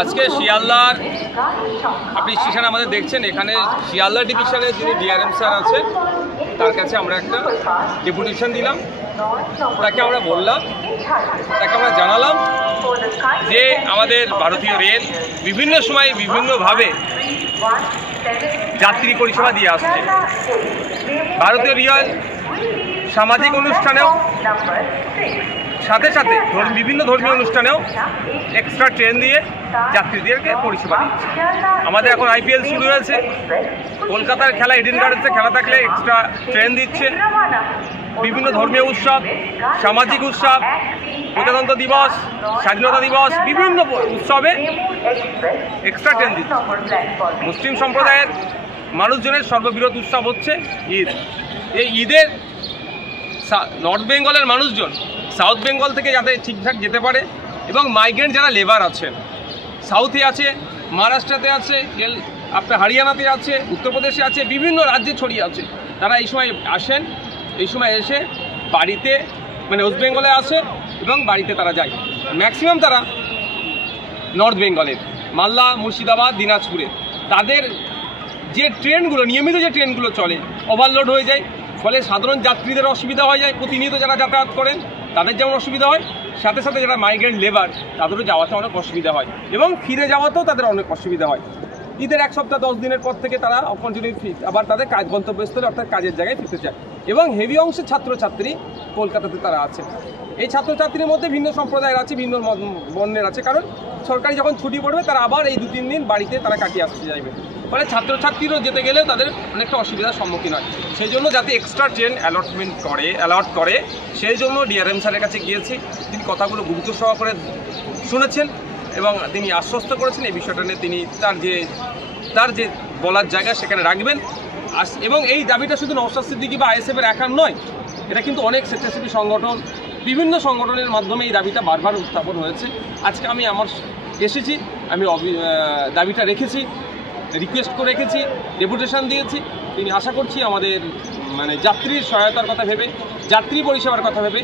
আজকে শিয়ালদার আপনি স্টেশন আমাদের দেখছেন, এখানে শিয়ালদা ডিভিশনের যিনি ডিআরএম স্যার আছে তার কাছে আমরা একটা ডেপুটেশন দিলাম। তাকে আমরা বললাম, তাকে আমরা জানালাম যে আমাদের ভারতীয় রেল বিভিন্ন সময় বিভিন্নভাবে যাত্রী পরিষেবা দিয়ে আসছে। ভারতীয় রেল সামাজিক অনুষ্ঠানেও সাথে সাথে বিভিন্ন ধর্মীয় অনুষ্ঠানেও এক্সট্রা ট্রেন দিয়ে যাত্রীদেরকে পরিষেবা দিচ্ছে। আমাদের এখন আইপিএল শুরু হয়েছে, কলকাতার খেলা ইডেন গার্ডেন্সে খেলা থাকলে এক্সট্রা ট্রেন দিচ্ছে। বিভিন্ন ধর্মীয় উৎসব, সামাজিক উৎসব, প্রজাতন্ত্র দিবস, স্বাধীনতা দিবস, বিভিন্ন উৎসবে এক্সট্রা ট্রেন দিচ্ছে। মুসলিম সম্প্রদায়ের মানুষজনের সর্ববৃহৎ উৎসব হচ্ছে ঈদ। এই ঈদের নর্থ বেঙ্গলের মানুষজন সাউথ বেঙ্গল থেকে যাতে ঠিকঠাক যেতে পারে, এবং মাইগ্রেন্ট যারা লেবার আছেন, সাউথে আছে, মহারাষ্ট্রতে আছে, আপনার হরিয়ানাতে আছে, উত্তরপ্রদেশে আছে, বিভিন্ন রাজ্যে ছড়িয়ে আছে, তারা এই সময় আসেন। এই সময় এসে বাড়িতে মানে ওয়েস্ট বেঙ্গলে আসে এবং বাড়িতে তারা যায়। ম্যাক্সিমাম তারা নর্থ বেঙ্গলের মালদা, মুর্শিদাবাদ, দিনাজপুরে। তাদের যে ট্রেনগুলো নিয়মিত যে ট্রেনগুলো চলে ওভারলোড হয়ে যায়, ফলে সাধারণ যাত্রীদের অসুবিধা হয়ে যায়। প্রতিনিয়ত যারা যাতায়াত করেন তাদের যেমন অসুবিধা হয়, সাথে সাথে যারা মাইগ্রেন্ট লেবার তাদেরও যাওয়াতে অনেক অসুবিধা হয়, এবং ফিরে যাওয়াতেও তাদের অনেক অসুবিধা হয়। ঈদের 1 সপ্তাহ 10 দিনের পর থেকে তারা কন্টিনিউ আবার তাদের গন্তব্যস্থলে অর্থাৎ কাজের জায়গায় ফিরতে চায়। এবং হেভি অংশের ছাত্রছাত্রী কলকাতাতে তারা আছে। এই ছাত্রছাত্রীর মধ্যে ভিন্ন সম্প্রদায়ের আছে, ভিন্ন বর্ণের আছে, কারণ সরকারি যখন ছুটি পড়বে তারা আবার এই 2-3 দিন বাড়িতে তারা কাটিয়ে আসতে চাইবে। ফলে ছাত্রছাত্রীরও যেতে গেলে তাদের অনেকটা অসুবিধার সম্মুখীন হয়। সেই জন্য যাতে এক্সট্রা ট্রেন অ্যালট করে সেই জন্য ডিআরএম স্যারের কাছে গিয়েছি। তিনি কথাগুলো গুরুত্ব সহকারে শুনেছেন এবং তিনি আশ্বস্ত করেছেন এই বিষয়টা নিয়ে তিনি তার যে বলার জায়গা সেখানে রাখবেন। এবং এই দাবিটা শুধু নওশাদ সিদ্দিকী বা আইএসএফের একার নয়, এটা কিন্তু অনেক স্বেচ্ছাসেবী সংগঠন, বিভিন্ন সংগঠনের মাধ্যমে এই দাবিটা বারবার উত্থাপন হয়েছে। আজকে আমি এসেছি, আমি দাবিটা রেখেছি, রিকোয়েস্ট করে রেখেছি, ডেপুটেশন দিয়েছি। তিনি আশা করছি আমাদের যাত্রীর সহায়তার কথা ভেবে, যাত্রী পরিষেবার কথা ভেবে,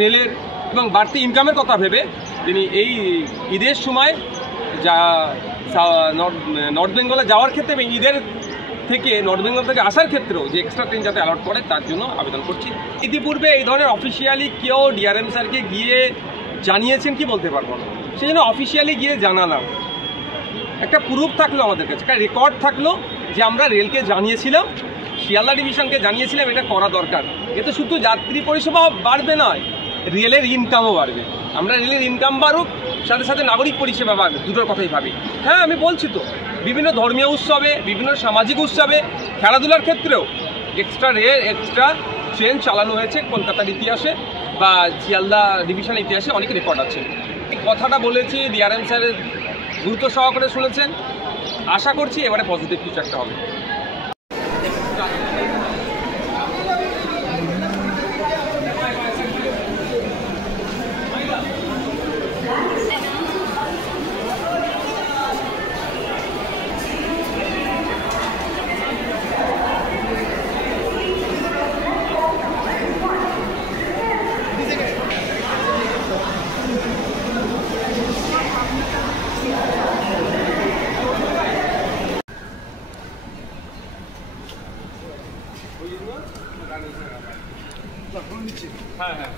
রেলের এবং বাড়তি ইনকামের কথা ভেবে তিনি এই ঈদের সময় নর্থ বেঙ্গলে যাওয়ার ক্ষেত্রে এবং ঈদের থেকে নর্থ বেঙ্গল থেকে আসার ক্ষেত্রেও যে এক্সট্রা ট্রেন যাতে অ্যালট করে তার জন্য আবেদন করছি। ইতিপূর্বে এই ধরনের অফিসিয়ালি কেউ ডিআরএম স্যারকে গিয়ে জানিয়েছেন কি বলতে পারবো না, সেই জন্য অফিসিয়ালি গিয়ে জানালাম। একটা প্রুফ থাকলো আমাদের কাছে, একটা রেকর্ড থাকলো যে আমরা রেলকে জানিয়েছিলাম, শিয়ালদা ডিভিশনকে জানিয়েছিলাম এটা করা দরকার। এতে শুধু যাত্রী পরিষেবা বাড়বে নয়, রেলের ইনকামও বাড়বে। আমরা রেলের ইনকাম বাড়ুক, সাথে সাথে নাগরিক পরিষেবা বাড়বে, দুটোর কথাই ভাবি। হ্যাঁ, আমি বলছি তো, বিভিন্ন ধর্মীয় উৎসবে, বিভিন্ন সামাজিক উৎসবে, খেলাধুলার ক্ষেত্রেও এক্সট্রা ট্রেন চালানো হয়েছে। কলকাতার ইতিহাসে বা শিয়ালদা ডিভিশনের ইতিহাসে অনেক রেকর্ড আছে। এই কথাটা বলেছি, ডিআরএম স্যারের গুরুত্ব সহকারে শুনেছেন। আশা করছি এবারে পজিটিভ কিছু একটা হবে। হ্যাঁ হ্যাঁ।